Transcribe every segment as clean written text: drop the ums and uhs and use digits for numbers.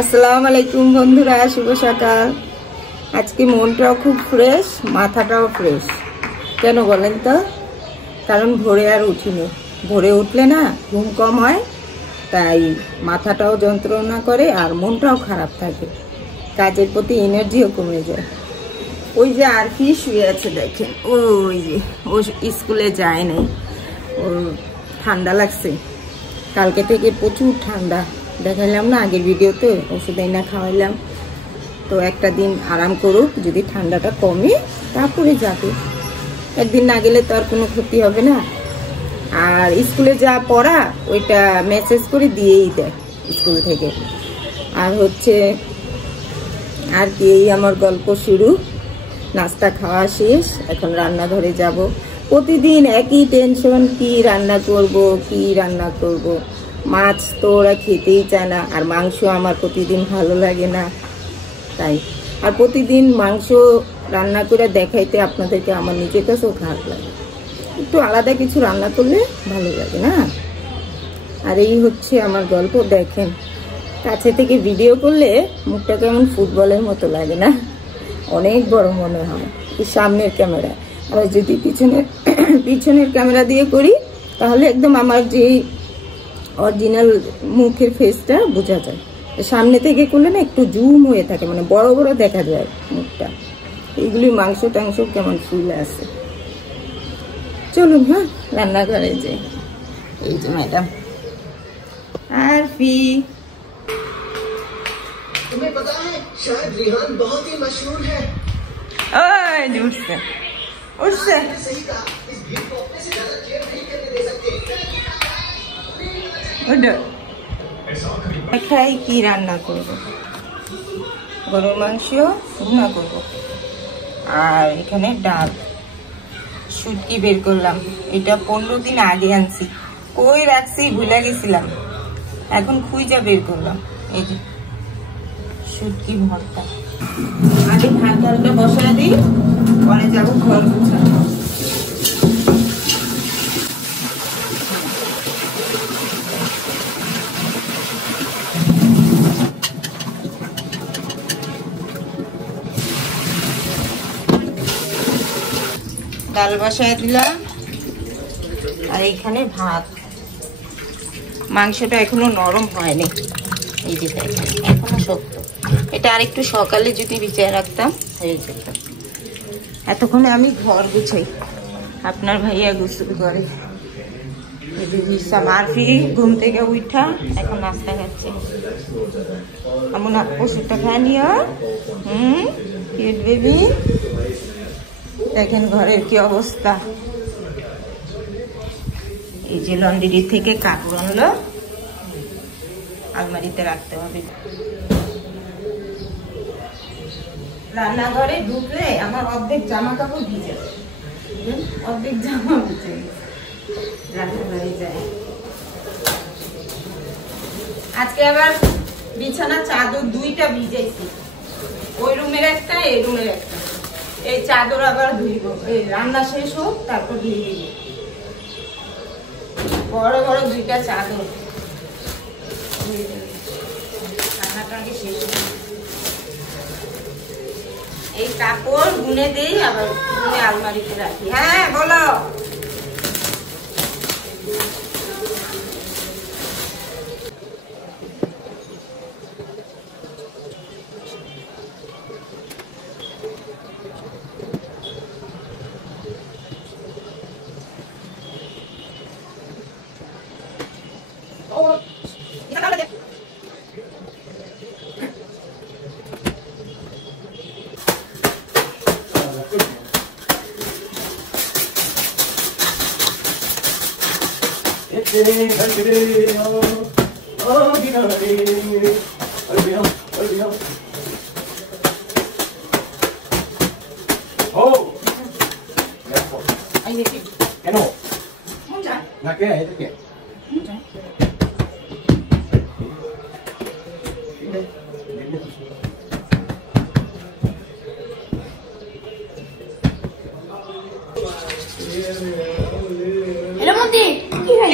আসসালামু আলাইকুম বন্ধুরা, শুভ সকাল। আজকে মনটাও খুব ফ্রেশ, মাথাটাও ফ্রেশ। কেন বলেন তো? কারণ ভোরে আর উঠিনি। ভোরে উঠলে না ঘুম কম হয়, তাই মাথাটাও যন্ত্রণা করে আর মনটাও খারাপ থাকে, কাজের প্রতি এনার্জিও কমে যায়। ওই যে আর কি শুয়ে আছে দেখেন, ওই যে ও স্কুলে যায় নাই, ওর ঠান্ডা লাগছে। কালকে থেকে প্রচুর ঠান্ডা, দেখাইলাম না আগের ভিডিওতে, ওষুধ না খাওয়াইলাম। তো একটা দিন আরাম করুক, যদি ঠান্ডাটা কমে তারপরে যাবে। একদিন না গেলে তো আর কোনো ক্ষতি হবে না। আর স্কুলে যা পড়া ওইটা মেসেজ করে দিয়েই দেয় স্কুল থেকে। আর হচ্ছে আর কি, এই আমার গল্প শুরু। নাস্তা খাওয়া শেষ, এখন রান্নাঘরে যাব। প্রতিদিন একই টেনশন, কি রান্না করব। মাছ তো ওরা খেতেই চায় না, আর মাংস আমার প্রতিদিন ভালো লাগে না। তাই আর প্রতিদিন মাংস রান্না করে দেখাইতে আপনাদেরকে আমার নিজের কাছেও খারাপ লাগে। একটু আলাদা কিছু রান্না করলে ভালো লাগে না। আর এই হচ্ছে আমার গল্প। দেখেন, কাছে থেকে ভিডিও করলে মুখটা কেমন ফুটবলের মতো লাগে না, অনেক বড় মনে হয় সামনের ক্যামেরা। আর যদি পিছনের ক্যামেরা দিয়ে করি তাহলে একদম আমার যে অরিজিনাল মুখের ফেসটা বোঝা যায়। সামনে থেকে করলে না একটু জুম হয়ে থাকে, মানে বড় বড় দেখা যায় মুখটা। এইগুলি মাংস টাংস কেমন ফুলে আছে। চলুন হ্যাঁ রান্নাঘরে যাই। এই যে ম্যাডাম আর ফি। तुम्हें पता है शायद रिहान बहुत ही मशहूर है। उठसे सही कहा, इस भीड़ को अपने से ज्यादा केयर नहीं करने दे सकते। খাই কি রান্না করব, গরুর মাংস ভুনা করব। আর এখানে ডাল, শুটকি বের করলাম। এটা 15 দিন আগে আনছি, কই রাখছি ভুলে গেছিলাম, এখন খুঁজা বের করলাম। এই যে শুটকি ভর্তা। আগে ভাত ডালটা বসায় দিই, পরে যাবো ঘর গুছানো। ডাল বসায় দিলাম, আর এইখানে ভাত। মাংসটা এখনো নরম হয়নি, এই যে এখনো শক্ত। এটা আরেকটু সকালে যদি ভিজিয়ে রাখতাম হয়ে যেত। এতক্ষণে আমি ঘর গুছাই, আপনার ভাইয়া গোসল করে। মারফি ঘুম থেকে উঠা এখন নাস্তা খাচ্ছে। এমন ওষুধটা খায় নিও। Cute baby. দেখেন ঘরের কি অবস্থা। এই যে লন্ড্রি থেকে কাপড় আনলো, আলমারিতে রাখতে হবে। রান্নাঘরে ঢুকলে আমার অর্ধেক জামা কাপড় ভিজে, অর্ধেক জামা ভিজে রান্নাঘরে যায়। আজকে আবার বিছানা চাদর দুইটা ভিজাইছি, ওই রুমের একটা এই রুমের একটা। এই চাদর আবার ধুইব, এই রান্না শেষ হোক তারপর ধুয়ে দিব। বড় বড় দুইটা চাদর রান্নাটা আগে শেষ হোক। এই কাপড় গুনে দিই, আবার গুনে আলমারিতে রাখি। হ্যাঁ বলো।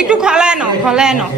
একটু খলায় নাও।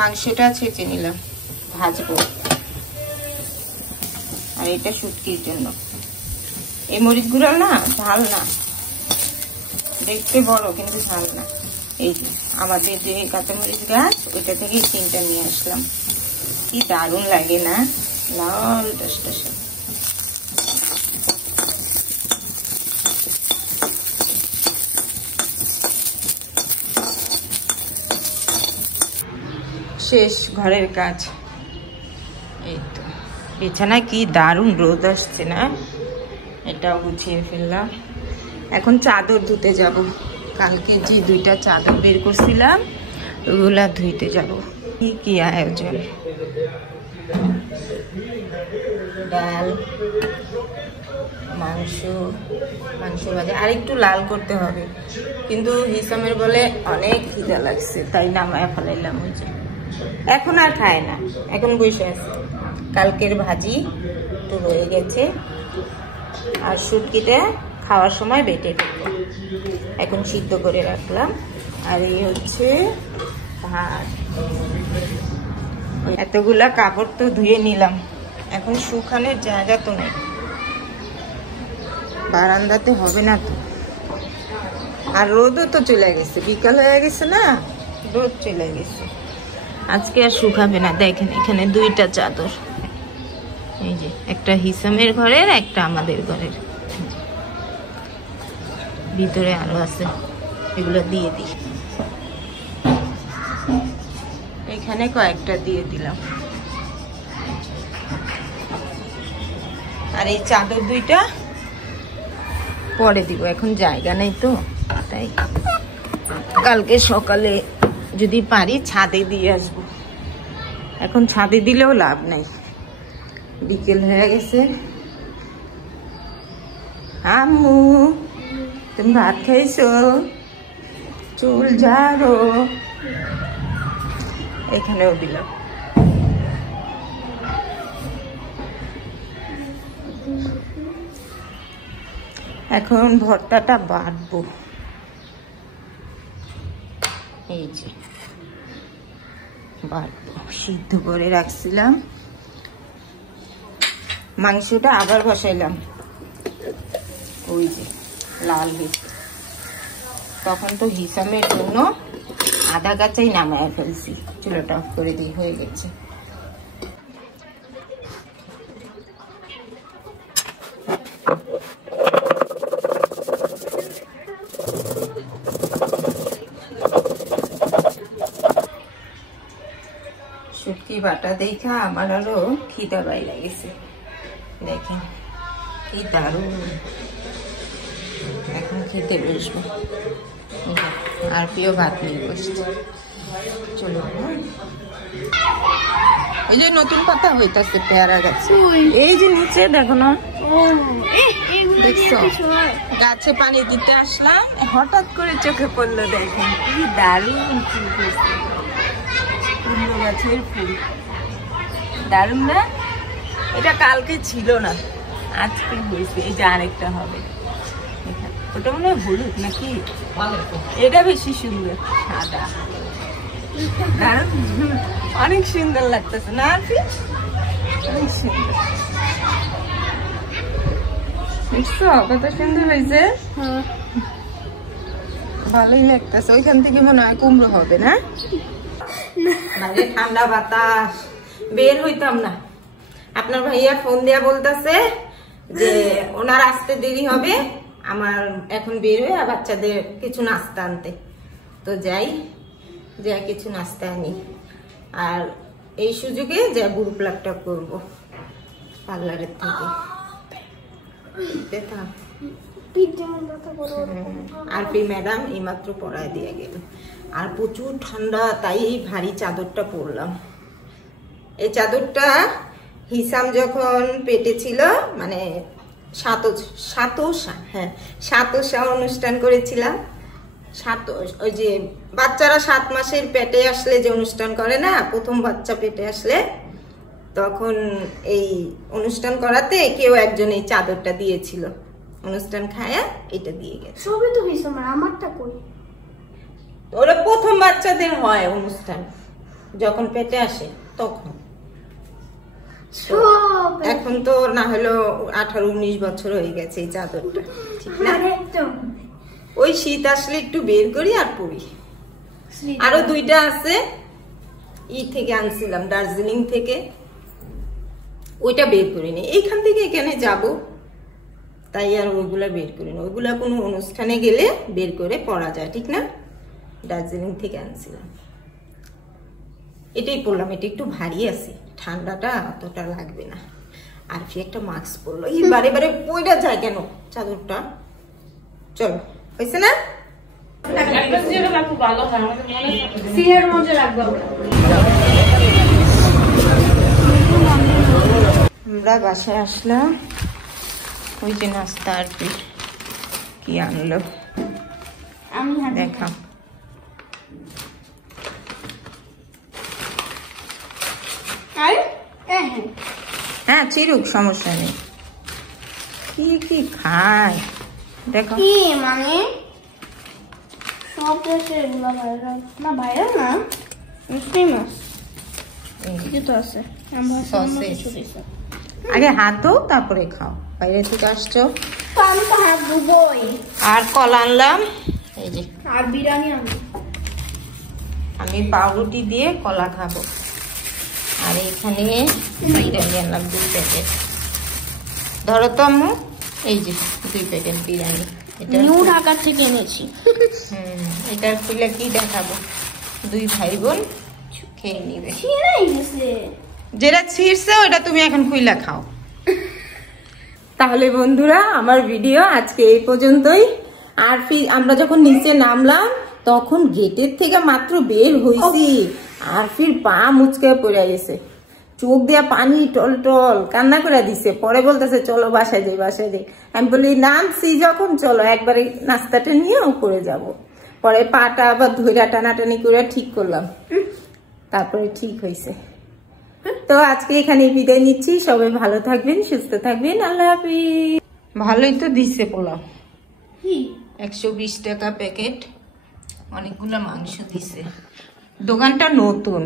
মাংসটা ছেঁচে নিলাম, ভাজবো। আর এটা শুটকির জন্য। এই মরিচগুলো না ঝাল না, দেখতে বড় কিন্তু ঝাল না। এই যে আমাদের যে কাঁচামরিচ গাছ, ওইটা থেকে 3টা নিয়ে আসলাম। কি দারুণ লাগে না, লাল টসটসে। শেষ ঘরের কাজ। এই তো বিছানায় কি দারুণ রোদ আসছে না, এটাও গুছিয়ে ফেললাম। এখন চাদর ধুতে যাব। কালকে যে 2টা চাদর বের করছিলাম ওগুলা ধুইতে যাব। কি আয়োজন, ডাল, মাংস ভাজা। আর একটু লাল করতে হবে, কিন্তু হিসামের বলে অনেক খিদা লাগছে, তাই নামায় ফেলাইলাম। ওই যে এখন আর খায় না, এখন বসে আছে। কালকের ভাজি একটু রয়ে গেছে, আর শুটকিটা খাওয়ার সময় বেটে দেবো। এখন সিদ্ধ করে রাখলাম। আর এই হচ্ছে ভাত। এতগুলা কাপড় তো ধুয়ে নিলাম, এখন শুকানোর জায়গা তো নেই। বারান্দাতে হবে না তো। আর রোদও তো চলে গেছে, বিকাল হয়ে গেছে না, রোদ চলে গেছে। আজকে আর শুকাবে না। দেখেন এখানে 2টা চাদর, এই যে একটা হিসামের ঘরের, একটা আমাদের ঘরের। ভিতরে আরো আছে, এগুলো দিয়ে দিই। এখানে কয়েকটা দিয়ে দিলাম। আর এই চাদর 2টা পরে দিব, এখন জায়গা নেই তো, তাই কালকে সকালে যদি পারি ছাদে দিয়ে আসবো। এখন ছাদে দিলেও লাভ নাই, বিকেল হয়ে গেছে। আম্মু তুমি ভাত খাইছো? চুল ঝাড়ো। এখানেও দিলাম। এখন ভর্তাটা বাটবো। এই যে বাটবো, সিদ্ধ করে রাখছিলাম। মাংসটা আবার বসাইলাম, ওই যে লাল হয়েছে। তখন তো হিসামের জন্য আধা কাঁচাই নামায় ফেলছি, চুলাটা অফ করে দিয়ে হয়ে গেছে। শুটকি বাটা দেখা আমার আরো খিদা বাইরে গেছে। দেখেন কি দারুণ, এখন খেতে বসবো। আর প্রিয় ভাত নিয়ে বসছে। চলো, ওই যে নতুন পাতা হইতাছে পেয়ারা গাছে, এই যে নিচে দেখো না, দেখছো? গাছে পানি দিতে আসলাম, হঠাৎ করে চোখে পড়লো। দেখেন কি দারুণ ফুল ফুটছে, কুমড়ো গাছের ফুল। দারুণ না? এটা কালকে ছিল না, আজকে হয়েছে। এই যে আরেকটা হবে, ওটা মনে হয় হলুদ নাকি, এটা বেশি সুন্দর, সাদা। অনেক সুন্দর লাগতেছে না? অনেক সুন্দর, বুঝছো কত সুন্দর হয়েছে? ভালোই লাগতেছে। ওইখান থেকে মনে হয় কুমড়ো হবে না? মানে ঠান্ডা বাতাস, বের হইতাম না। আপনার ভাইয়া ফোন দিয়া বলতেছে যে ওনার আসতে দেরি হবে, আমার এখন বের হয়ে বাচ্চাদের কিছু নাস্তা আনতে। তো যাই কিছু নাস্তা আনি। আর এই সুযোগে যা বুড়ো প্লাগটা করবো পার্লারের থেকে। আর পি ম্যাডাম এইমাত্র পড়ায় দিয়ে গেল। আর প্রচুর ঠান্ডা, তাই এই ভারী চাদরটা পরলাম। এই চাদরটা হিসাম যখন পেটে ছিল, মানে সাতোষা অনুষ্ঠান করেছিলাম। ওই যে বাচ্চারা 7 মাসের পেটে আসলে যে অনুষ্ঠান করে না, প্রথম বাচ্চা পেটে আসলে, তখন এই অনুষ্ঠান করাতে কেউ একজন এই চাদরটা দিয়েছিল। অনুষ্ঠান খায়া এটা দিয়ে গেছে। সবই তো হিসাম, আমারটা কই? ওরা প্রথম বাচ্চাদের হয় অনুষ্ঠান, যখন পেটে আসে তখন। এখন তো না হলো 18-19 বছর হয়ে গেছে এই চাদরটা, ঠিক না? ওই শীত আসলে একটু বের করি আর পরি। আরো 2টা আছে, থেকে আনছিলাম দার্জিলিং থেকে, ওইটা বের করিনি। এইখান থেকে এখানে যাব, তাই আর ওইগুলা বের করিনি। ওইগুলা কোনো অনুষ্ঠানে গেলে বের করে পরা যায়, ঠিক না? দার্জিলিং থেকে আনছিলাম, এটাই পরলাম। এটা একটু ভারী আছে, ঠান্ডাটা অতটা লাগবে না। আর ফি একটা মাস্ক পরলো, এই বারে বারে পইরা যায় কেন চাদরটা? চলো, হয়েছে না? আমরা বাসায় আসলাম, ওই যে নাস্তা আর কি আনলো দেখা। হ্যাঁ চিরুক, সমস্যা নেই। কি কি খায় দেখো। কি মানে সব দেশে এগুলো ভাইরাল না? ভাইরাল না, ফেমাস কিছু তো আছে। আগে হাত ধো তারপরে খাও, বাইরে থেকে আসছো। আমি তো হাত ধুবই। আর কলা আনলাম, এই যে। আর বিরিয়ানি আমি পাউরুটি দিয়ে কলা খাবো। আর এখানে বিরিয়ানি আনলাম 2 প্যাকেট। ধরো তো আম্মু, এই যে 2 প্যাকেট বিরিয়ানি। এটা নিউ ঢাকা থেকে এনেছি। এটা খুলে কি দেখাবো, 2 ভাই বোন খেয়ে নিবে। যেটা ছিঁড়ছে ওটা তুমি এখন খুইলা খাও। তাহলে বন্ধুরা, আমার ভিডিও আজকে এই পর্যন্তই। আর আমরা যখন নিচে নামলাম তখন গেটের থেকে মাত্র বের হইছি, আর ফির পা মুচকে পড়ে গেছে, চোখ দিয়া পানি টল টল, কান্না করে দিছে। পরে বলতেছে চলো বাসায় যাই, বাসায় যাই। আমি বলি নামছি যখন, চলো একবারে নাস্তাটা নিয়ে উপরে যাব। পরে পাটা আবার ধইরা টানাটানি করে ঠিক করলাম, তারপরে ঠিক হয়েছে। তো আজকে এখানে বিদায় নিচ্ছি। সবাই ভালো থাকবেন, সুস্থ থাকবেন, আল্লাহ হাফিজ। ভালোই তো দিচ্ছে পোলাও, 120 টাকা প্যাকেট, অনেকগুলো মাংস দিছে। দোকানটা নতুন।